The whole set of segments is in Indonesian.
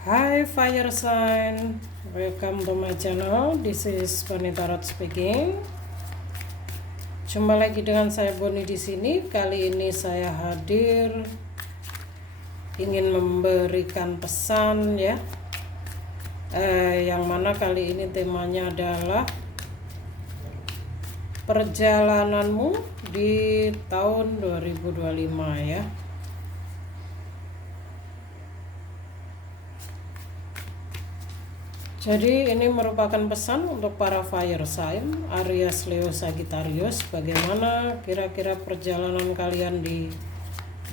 Hi fire sign, welcome to my channel. This is Bonnie Tarot speaking. Jumpa lagi dengan saya Bonnie di sini. Kali ini saya hadir ingin memberikan pesan ya. Yang mana kali ini temanya adalah perjalananmu di tahun 2025 ya. Jadi ini merupakan pesan untuk para fire sign, Aries, Leo, Sagittarius. Bagaimana kira-kira perjalanan kalian di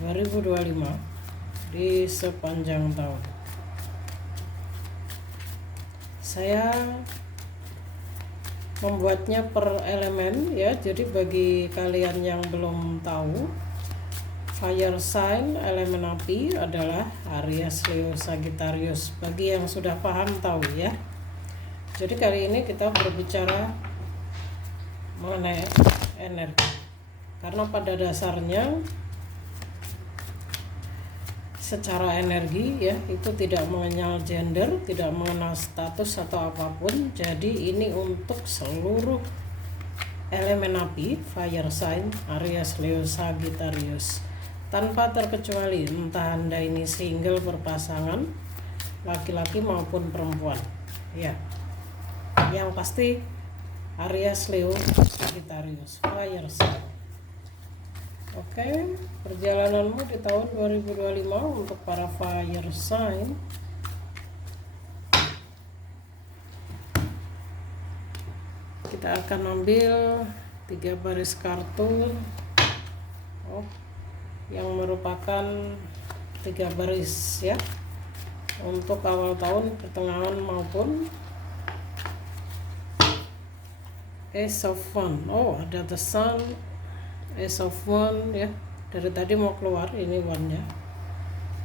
2025 di sepanjang tahun. Saya membuatnya per elemen ya. Jadi bagi kalian yang belum tahu, fire sign elemen api adalah Aries, Leo, Sagittarius. Bagi yang sudah paham tahu ya. Jadi kali ini kita berbicara mengenai energi. Karena pada dasarnya secara energi ya itu tidak mengenal gender, tidak mengenal status atau apapun. Jadi ini untuk seluruh elemen api, fire sign, Aries, Leo, Sagittarius. Tanpa terkecuali entah Anda ini single, berpasangan, laki-laki maupun perempuan ya. Yang pasti Aries, Leo, Sagittarius, fire sign. Oke, perjalananmu di tahun 2025 untuk para fire sign. Kita akan ambil 3 baris kartu yang merupakan 3 baris ya untuk awal tahun, pertengahan maupun Ace of Wands. Oh, ada the Sun, Ace of Wands ya. Dari tadi mau keluar ini wandnya.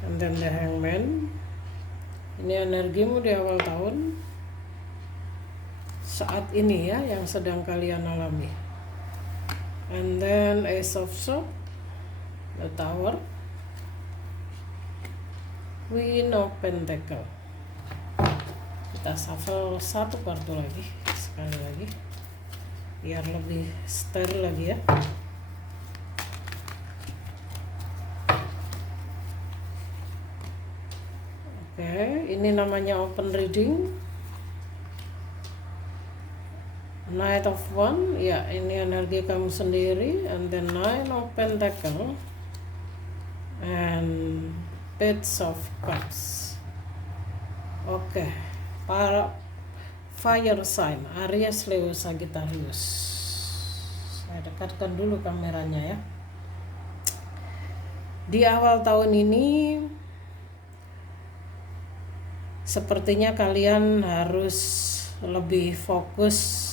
And then the Hangman. Ini energimu di awal tahun saat ini ya yang sedang kalian alami. And then Ace of Swords, the Tower, Queen of Pentacle. Kita shuffle 1 kartu lagi, sekali lagi biar lebih steril lagi ya. Oke, ini namanya open reading. Knight of Wands, ya ini energi kamu sendiri. And then Nine of Pentacle and Page of Cups. Oke, para fire sign, Aries, Leo, Sagittarius. Saya dekatkan dulu kameranya ya. Di awal tahun ini sepertinya kalian harus lebih fokus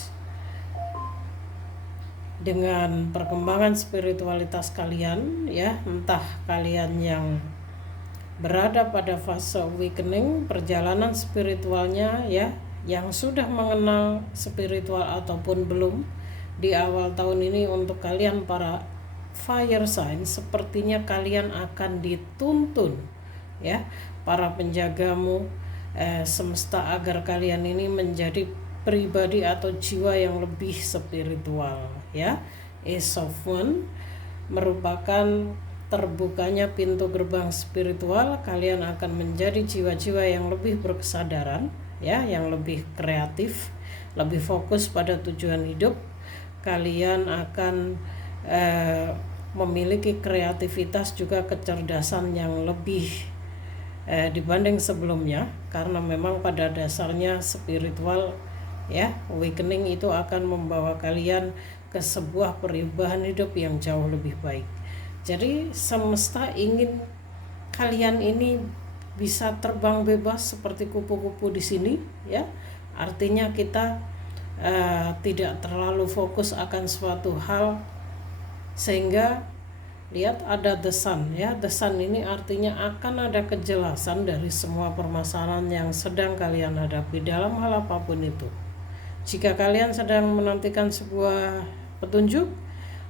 dengan perkembangan spiritualitas kalian ya. Entah kalian yang berada pada fase awakening, perjalanan spiritualnya ya, yang sudah mengenal spiritual ataupun belum, di awal tahun ini untuk kalian para fire sign sepertinya kalian akan dituntun ya para penjagamu semesta agar kalian ini menjadi pribadi atau jiwa yang lebih spiritual ya. Ace of Wands merupakan terbukanya pintu gerbang spiritual. Kalian akan menjadi jiwa-jiwa yang lebih berkesadaran ya, yang lebih kreatif, lebih fokus pada tujuan hidup. Kalian akan memiliki kreativitas juga kecerdasan yang lebih dibanding sebelumnya, karena memang pada dasarnya spiritual ya, awakening itu akan membawa kalian ke sebuah perubahan hidup yang jauh lebih baik. Jadi semesta ingin kalian ini bisa terbang bebas seperti kupu-kupu di sini ya. Artinya kita tidak terlalu fokus akan suatu hal, sehingga lihat ada the sun ya. The sun ini artinya akan ada kejelasan dari semua permasalahan yang sedang kalian hadapi dalam hal apapun itu. Jika kalian sedang menantikan sebuah petunjuk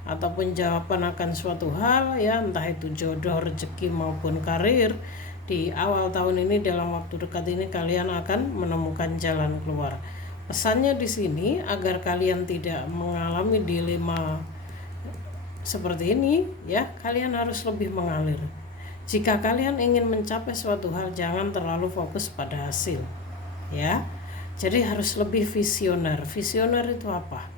ataupun jawaban akan suatu hal ya, entah itu jodoh, rezeki maupun karir, di awal tahun ini, dalam waktu dekat ini kalian akan menemukan jalan keluar. Pesannya di sini agar kalian tidak mengalami dilema seperti ini ya, kalian harus lebih mengalir. Jika kalian ingin mencapai suatu hal, jangan terlalu fokus pada hasil ya. Jadi harus lebih visioner. Visioner itu apa?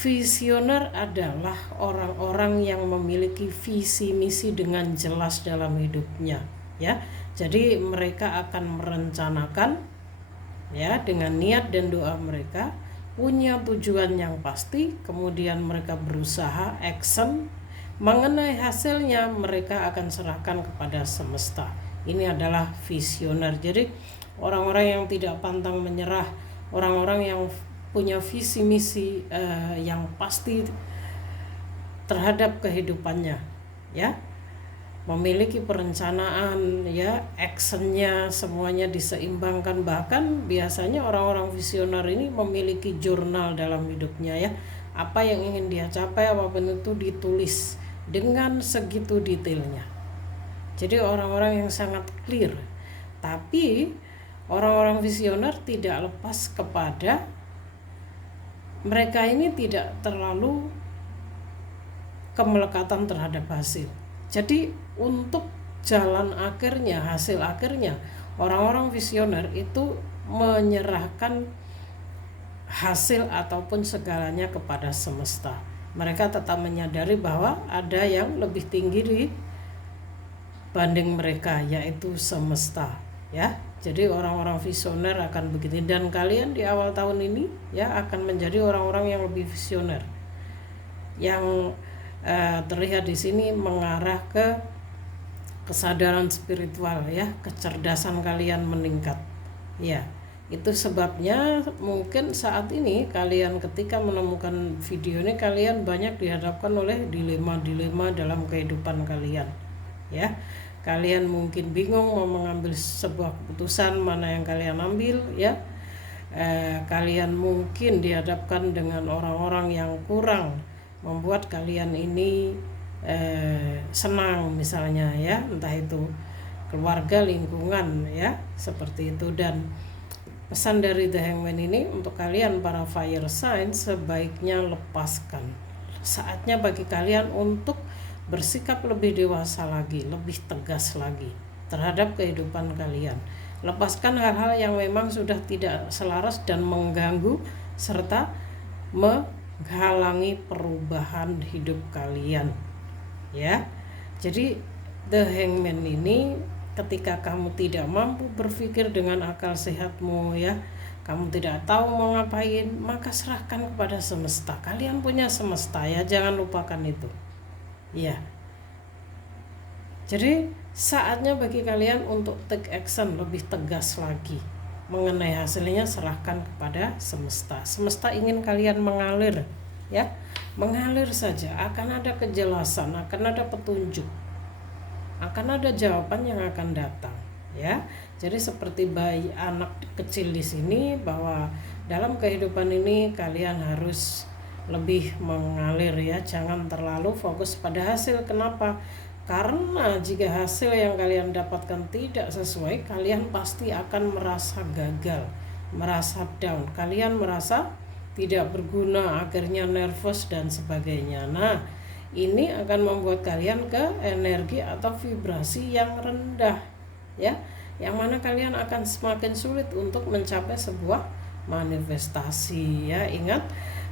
Visioner adalah orang-orang yang memiliki visi misi dengan jelas dalam hidupnya ya. Jadi mereka akan merencanakan ya dengan niat dan doa mereka, punya tujuan yang pasti, kemudian mereka berusaha, action, mengenai hasilnya mereka akan serahkan kepada semesta. Ini adalah visioner. Jadi orang-orang yang tidak pantang menyerah, orang-orang yang punya visi misi yang pasti terhadap kehidupannya ya, memiliki perencanaan ya, actionnya semuanya diseimbangkan. Bahkan biasanya orang-orang visioner ini memiliki jurnal dalam hidupnya ya, apa yang ingin dia capai, apapun itu ditulis dengan segitu detailnya. Jadi orang-orang yang sangat clear. Tapi orang-orang visioner tidak lepas kepada mereka ini tidak terlalu kemelekatan terhadap hasil. Jadi untuk jalan akhirnya, hasil akhirnya, orang-orang visioner itu menyerahkan hasil ataupun segalanya kepada semesta. Mereka tetap menyadari bahwa ada yang lebih tinggi dibanding mereka, yaitu semesta ya. Jadi orang-orang visioner akan begitu, dan kalian di awal tahun ini ya akan menjadi orang-orang yang lebih visioner. Yang terlihat di sini mengarah ke kesadaran spiritual ya, kecerdasan kalian meningkat. Ya, itu sebabnya mungkin saat ini kalian ketika menemukan video ini, kalian banyak dihadapkan oleh dilema-dilema dalam kehidupan kalian. Ya. Kalian mungkin bingung mau mengambil sebuah keputusan mana yang kalian ambil ya. Kalian mungkin dihadapkan dengan orang-orang yang kurang membuat kalian ini senang misalnya ya, entah itu keluarga, lingkungan ya, seperti itu. Dan pesan dari The Hangman ini untuk kalian para fire sign, sebaiknya lepaskan. Saatnya bagi kalian untuk bersikap lebih dewasa lagi, lebih tegas lagi terhadap kehidupan kalian. Lepaskan hal-hal yang memang sudah tidak selaras dan mengganggu serta menghalangi perubahan hidup kalian. Ya. Jadi The Hangman ini, ketika kamu tidak mampu berpikir dengan akal sehatmu ya, kamu tidak tahu mau ngapain, maka serahkan kepada semesta. Kalian punya semesta ya, jangan lupakan itu. Ya. Jadi saatnya bagi kalian untuk take action, lebih tegas lagi. Mengenai hasilnya serahkan kepada semesta. Semesta ingin kalian mengalir ya. Mengalir saja, akan ada kejelasan, akan ada petunjuk. Akan ada jawaban yang akan datang ya. Jadi seperti bayi anak kecil di sini, bahwa dalam kehidupan ini kalian harus lebih mengalir ya, jangan terlalu fokus pada hasil. Kenapa? Karena jika hasil yang kalian dapatkan tidak sesuai, kalian pasti akan merasa gagal, merasa down, kalian merasa tidak berguna, akhirnya nervous dan sebagainya. Nah, ini akan membuat kalian ke energi atau vibrasi yang rendah ya, yang mana kalian akan semakin sulit untuk mencapai sebuah manifestasi ya. Ingat,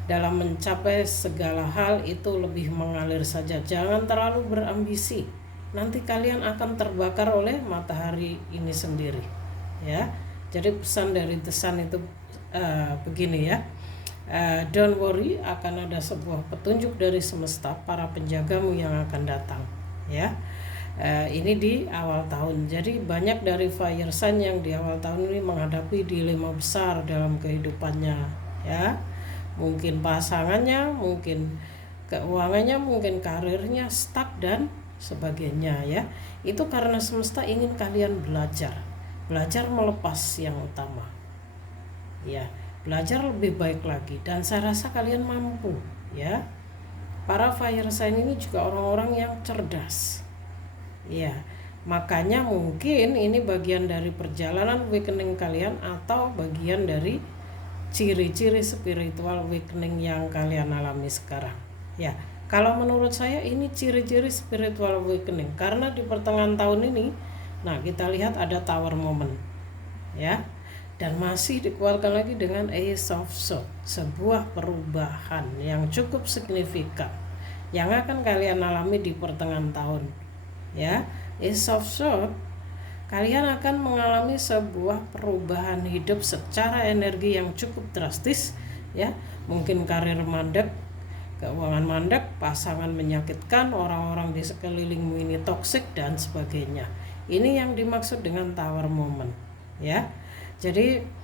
dalam mencapai segala hal itu lebih mengalir saja, jangan terlalu berambisi, nanti kalian akan terbakar oleh matahari ini sendiri ya. Jadi pesan dari The Sun itu begini ya, don't worry, akan ada sebuah petunjuk dari semesta, para penjagamu yang akan datang ya. Ini di awal tahun. Jadi banyak dari fire sign yang di awal tahun ini menghadapi dilema besar dalam kehidupannya ya. Mungkin pasangannya, mungkin keuangannya, mungkin karirnya stuck dan sebagainya ya. Itu karena semesta ingin kalian belajar melepas yang utama ya, belajar lebih baik lagi, dan saya rasa kalian mampu ya. para fire sign ini juga orang-orang yang cerdas. Ya, makanya mungkin ini bagian dari perjalanan awakening kalian atau bagian dari ciri-ciri spiritual awakening yang kalian alami sekarang. Ya, kalau menurut saya ini ciri-ciri spiritual awakening karena di pertengahan tahun ini, nah kita lihat ada tower moment, ya, dan masih dikuatkan lagi dengan Ace of Swords, sebuah perubahan yang cukup signifikan yang akan kalian alami di pertengahan tahun, ya. Ace of Swords, kalian akan mengalami sebuah perubahan hidup secara energi yang cukup drastis, ya. Mungkin karir mandek, keuangan mandek, pasangan menyakitkan, orang-orang di sekelilingmu ini toksik dan sebagainya. Ini yang dimaksud dengan tower moment, ya. Jadi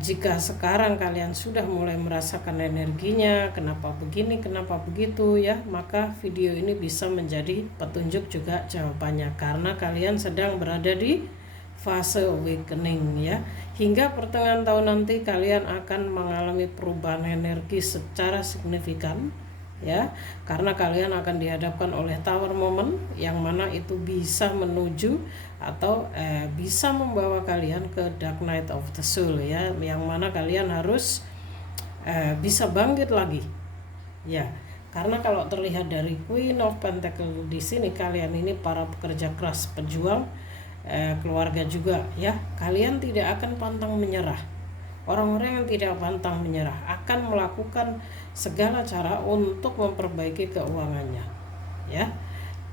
jika sekarang kalian sudah mulai merasakan energinya, kenapa begini, kenapa begitu, ya, maka video ini bisa menjadi petunjuk juga jawabannya, karena kalian sedang berada di fase awakening, ya. Hingga pertengahan tahun nanti kalian akan mengalami perubahan energi secara signifikan, ya, karena kalian akan dihadapkan oleh tower moment yang mana itu bisa menuju atau bisa membawa kalian ke dark night of the soul, ya, yang mana kalian harus bisa bangkit lagi, ya. Karena kalau terlihat dari Queen of Pentacles di sini, kalian ini para pekerja keras, pejuang, keluarga juga, ya, kalian tidak akan pantang menyerah. Orang-orang yang tidak pantang menyerah akan melakukan segala cara untuk memperbaiki keuangannya, ya.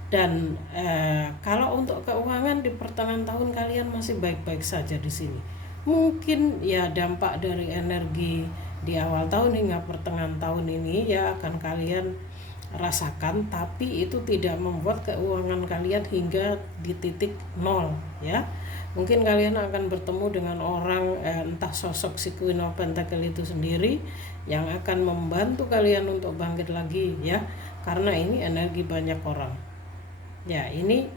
Dan kalau untuk keuangan di pertengahan tahun kalian masih baik-baik saja di sini. Mungkin ya dampak dari energi di awal tahun hingga pertengahan tahun ini ya akan kalian rasakan, tapi itu tidak membuat keuangan kalian hingga di titik nol, ya. Mungkin kalian akan bertemu dengan orang entah sosok si Queen of Pentacles itu sendiri yang akan membantu kalian untuk bangkit lagi, ya, karena ini energi banyak orang, ya. Ini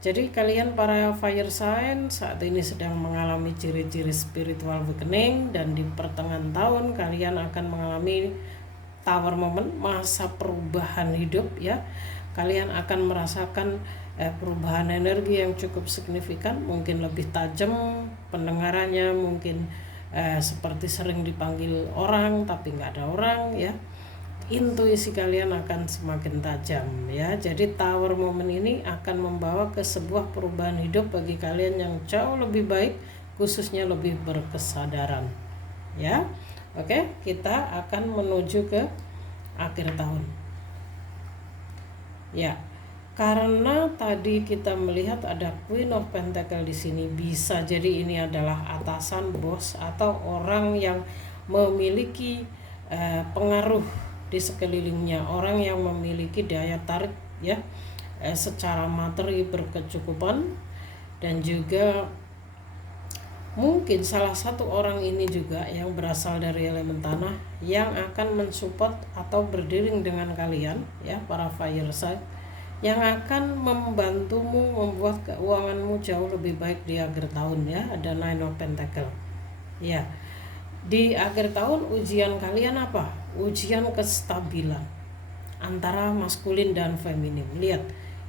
jadi kalian para fire sign saat ini sedang mengalami ciri-ciri spiritual awakening, dan di pertengahan tahun kalian akan mengalami tower moment, masa perubahan hidup, ya. Kalian akan merasakan perubahan energi yang cukup signifikan, mungkin lebih tajam pendengarannya, mungkin seperti sering dipanggil orang tapi nggak ada orang, ya. Intuisi kalian akan semakin tajam, ya. Jadi tower moment ini akan membawa ke sebuah perubahan hidup bagi kalian yang jauh lebih baik, khususnya lebih berkesadaran, ya. Oke, kita akan menuju ke akhir tahun, ya. Karena tadi kita melihat ada Queen of Pentacles di sini, bisa jadi ini adalah atasan, bos, atau orang yang memiliki pengaruh di sekelilingnya, orang yang memiliki daya tarik, ya, secara materi berkecukupan, dan juga mungkin salah satu orang ini juga yang berasal dari elemen tanah yang akan mensupport atau berdiri dengan kalian, ya, para fire sign, yang akan membantumu membuat keuanganmu jauh lebih baik di akhir tahun, ya. Ada Nine of Pentacles, ya. Di akhir tahun ujian kalian apa? Ujian kestabilan antara maskulin dan feminin. Lihat,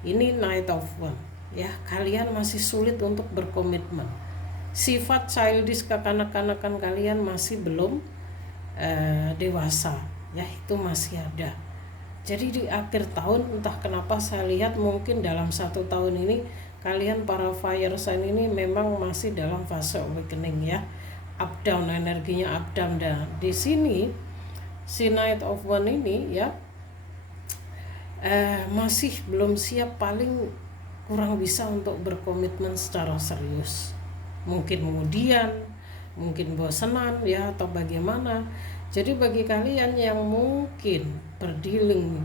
ini Knight of Wands, ya. Kalian masih sulit untuk berkomitmen. Sifat childish kekanak-kanakan kalian masih belum dewasa, ya, itu masih ada. Jadi di akhir tahun entah kenapa saya lihat mungkin dalam 1 tahun ini kalian para fire sign ini memang masih dalam fase awakening, ya. Up down, energinya up down, dan di sini si Knight of Wands ini, ya, masih belum siap, paling kurang bisa untuk berkomitmen secara serius. Mungkin kemudian, mungkin bosenan, ya, atau bagaimana. Jadi bagi kalian yang mungkin berdealing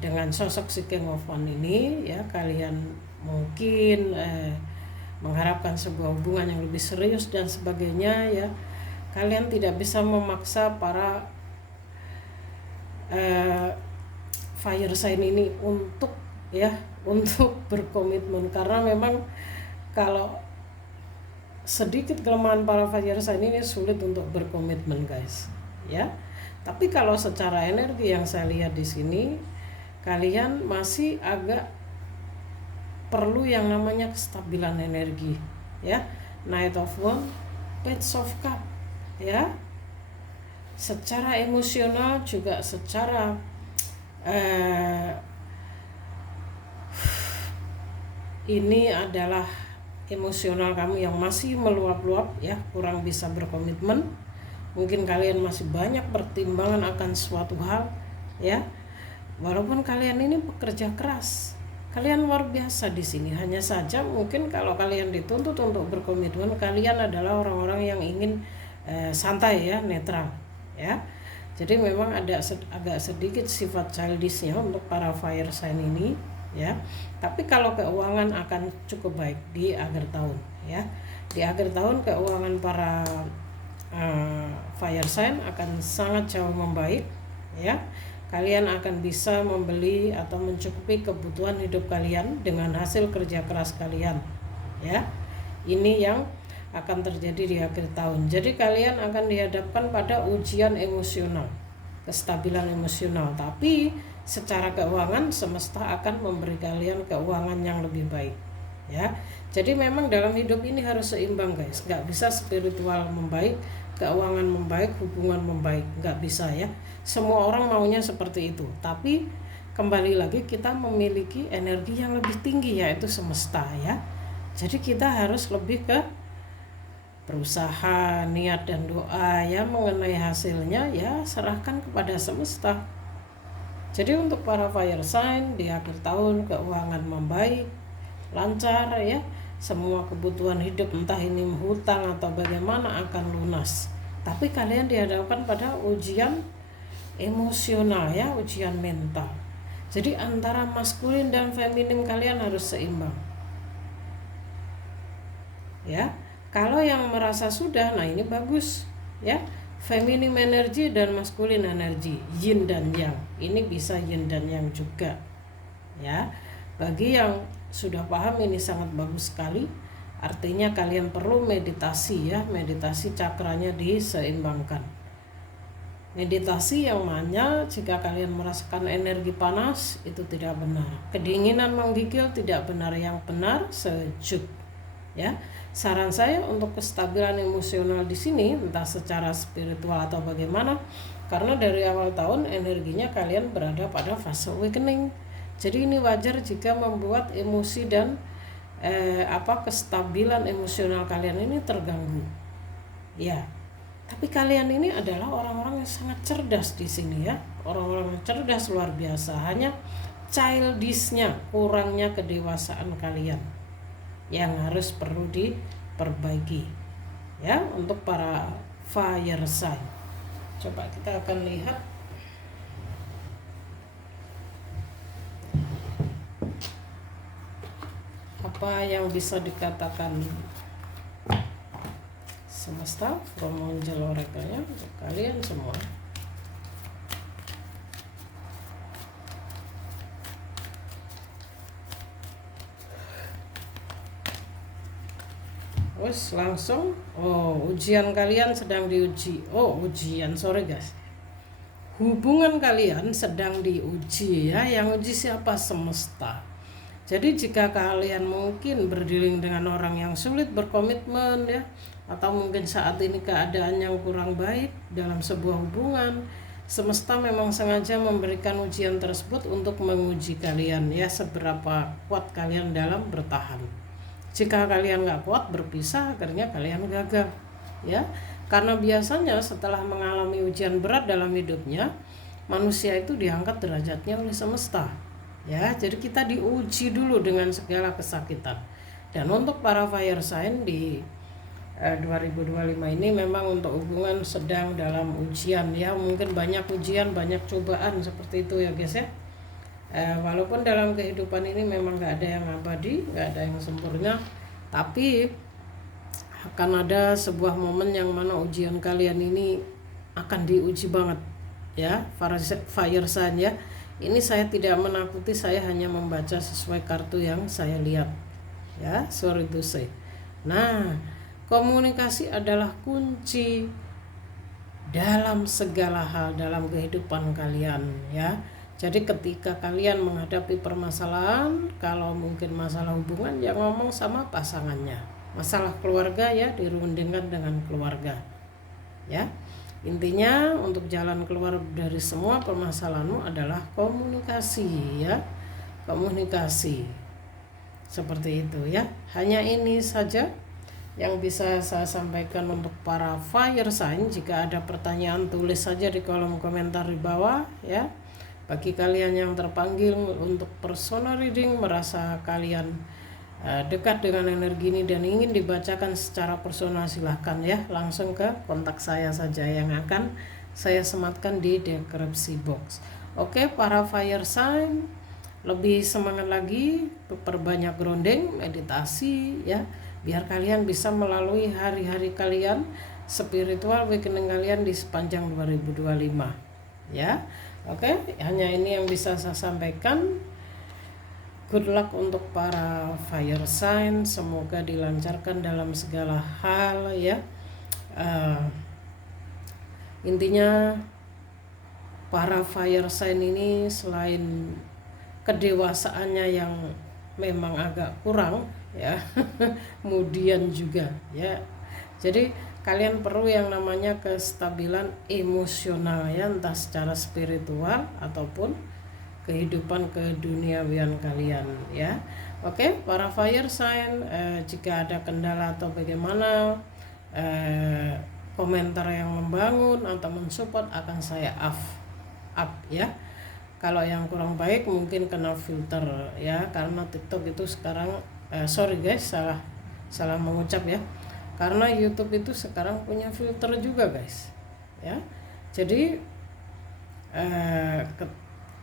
dengan sosok si King of Wands ini, ya, kalian mungkin mengharapkan sebuah hubungan yang lebih serius dan sebagainya, ya. Kalian tidak bisa memaksa para fire sign ini untuk, ya, untuk berkomitmen, karena memang kalau sedikit kelemahan para fire sign ini sulit untuk berkomitmen, guys, ya. Tapi kalau secara energi yang saya lihat di sini, kalian masih agak perlu yang namanya kestabilan energi, ya. Knight of Wands, Page of Cup, ya. Secara emosional juga secara ini adalah emosional kamu yang masih meluap-luap, ya, kurang bisa berkomitmen. Mungkin kalian masih banyak pertimbangan akan suatu hal, ya. Walaupun kalian ini pekerja keras, kalian luar biasa di sini. Hanya saja mungkin kalau kalian dituntut untuk berkomitmen, kalian adalah orang-orang yang ingin santai, ya, netral, ya. Jadi memang ada agak sedikit sifat childishnya untuk para fire sign ini, ya. Tapi kalau keuangan akan cukup baik di akhir tahun, ya. Di akhir tahun keuangan para fire sign akan sangat jauh membaik, ya. Kalian akan bisa membeli atau mencukupi kebutuhan hidup kalian dengan hasil kerja keras kalian, ya. Ini yang akan terjadi di akhir tahun. Jadi kalian akan dihadapkan pada ujian emosional, kestabilan emosional. Tapi secara keuangan semesta akan memberi kalian keuangan yang lebih baik, ya. Jadi memang dalam hidup ini harus seimbang, guys. Nggak bisa spiritual membaik, keuangan membaik, hubungan membaik. Nggak bisa, ya. Semua orang maunya seperti itu. Tapi kembali lagi kita memiliki energi yang lebih tinggi, yaitu semesta, ya. Jadi kita harus lebih ke berusaha, niat dan doa, ya. Mengenai hasilnya, ya, serahkan kepada semesta. Jadi untuk para fire sign di akhir tahun keuangan membaik, lancar, ya. Semua kebutuhan hidup entah ini hutang atau bagaimana akan lunas. Tapi kalian dihadapkan pada ujian emosional, ya, ujian mental. Jadi antara maskulin dan feminin kalian harus seimbang, ya. Kalau yang merasa sudah, nah ini bagus, ya. Feminim energi dan maskulin energi, yin dan yang. Ini bisa yin dan yang juga, ya. Bagi yang sudah paham ini sangat bagus sekali. Artinya kalian perlu meditasi, ya. Meditasi cakranya diseimbangkan. Meditasi yang mana jika kalian merasakan energi panas itu tidak benar. Kedinginan menggigil tidak benar, yang benar sejuk, ya. Saran saya untuk kestabilan emosional di sini entah secara spiritual atau bagaimana, karena dari awal tahun energinya kalian berada pada fase awakening. Jadi ini wajar jika membuat emosi dan kestabilan emosional kalian ini terganggu, ya. Tapi kalian ini adalah orang-orang yang sangat cerdas di sini, ya. Orang-orang yang cerdas luar biasa. Hanya childishnya, kurangnya kedewasaan kalian yang harus perlu diperbaiki, ya, untuk para fire sign. Coba kita akan lihat apa yang bisa dikatakan semesta from Angel Oracle-nya untuk kalian semua. Terus langsung, ujian kalian sedang diuji. Ujian, sorry guys. Hubungan kalian sedang diuji, ya. Yang uji siapa? Semesta. Jadi jika kalian mungkin berdealing dengan orang yang sulit berkomitmen, ya, atau mungkin saat ini keadaan yang kurang baik dalam sebuah hubungan, semesta memang sengaja memberikan ujian tersebut untuk menguji kalian, ya, seberapa kuat kalian dalam bertahan. Jika kalian nggak kuat berpisah, akhirnya kalian gagal, ya. Karena biasanya setelah mengalami ujian berat dalam hidupnya, manusia itu diangkat derajatnya oleh semesta, ya. Jadi kita diuji dulu dengan segala kesakitan. Dan untuk para fire sign di 2025 ini memang untuk hubungan sedang dalam ujian, ya. Mungkin banyak ujian, banyak cobaan seperti itu, ya guys, ya. Walaupun dalam kehidupan ini memang gak ada yang abadi, gak ada yang sempurna, tapi akan ada sebuah momen yang mana ujian kalian ini akan diuji banget, ya, fire sign, ya. Ini saya tidak menakuti, saya hanya membaca sesuai kartu yang saya lihat, ya, sorry to say. Nah, komunikasi adalah kunci dalam segala hal dalam kehidupan kalian ya. Jadi ketika kalian menghadapi permasalahan, kalau mungkin masalah hubungan ya ngomong sama pasangannya. Masalah keluarga ya dirundingkan dengan keluarga. Ya. Intinya untuk jalan keluar dari semua permasalahanmu adalah komunikasi ya. Komunikasi. Seperti itu ya. Hanya ini saja yang bisa saya sampaikan untuk para fire sign. Jika ada pertanyaan tulis saja di kolom komentar di bawah ya. Bagi kalian yang terpanggil untuk personal reading, merasa kalian dekat dengan energi ini dan ingin dibacakan secara personal, silahkan ya langsung ke kontak saya saja yang akan saya sematkan di deskripsi box. Oke, para fire sign, lebih semangat lagi, perbanyak grounding, meditasi ya, biar kalian bisa melalui hari-hari kalian, spiritual awakening kalian di sepanjang 2025 ya. Oke, hanya ini yang bisa saya sampaikan. Good luck untuk para fire sign, semoga dilancarkan dalam segala hal ya. Intinya para fire sign ini selain kedewasaannya yang memang agak kurang ya, kemudian juga ya. Jadi kalian perlu yang namanya kestabilan emosional ya, entah secara spiritual ataupun kehidupan keduniawian kalian ya. Oke, para fire sign, jika ada kendala atau bagaimana, komentar yang membangun atau mensupport akan saya up ya. Kalau yang kurang baik mungkin kena filter ya, karena TikTok itu sekarang sorry guys, salah mengucap ya. Karena YouTube itu sekarang punya filter juga guys ya. Jadi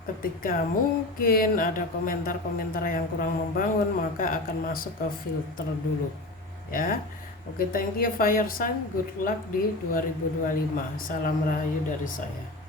ketika mungkin ada komentar-komentar yang kurang membangun, maka akan masuk ke filter dulu ya. Oke, thank you fire sign, good luck di 2025. Salam rahayu dari saya.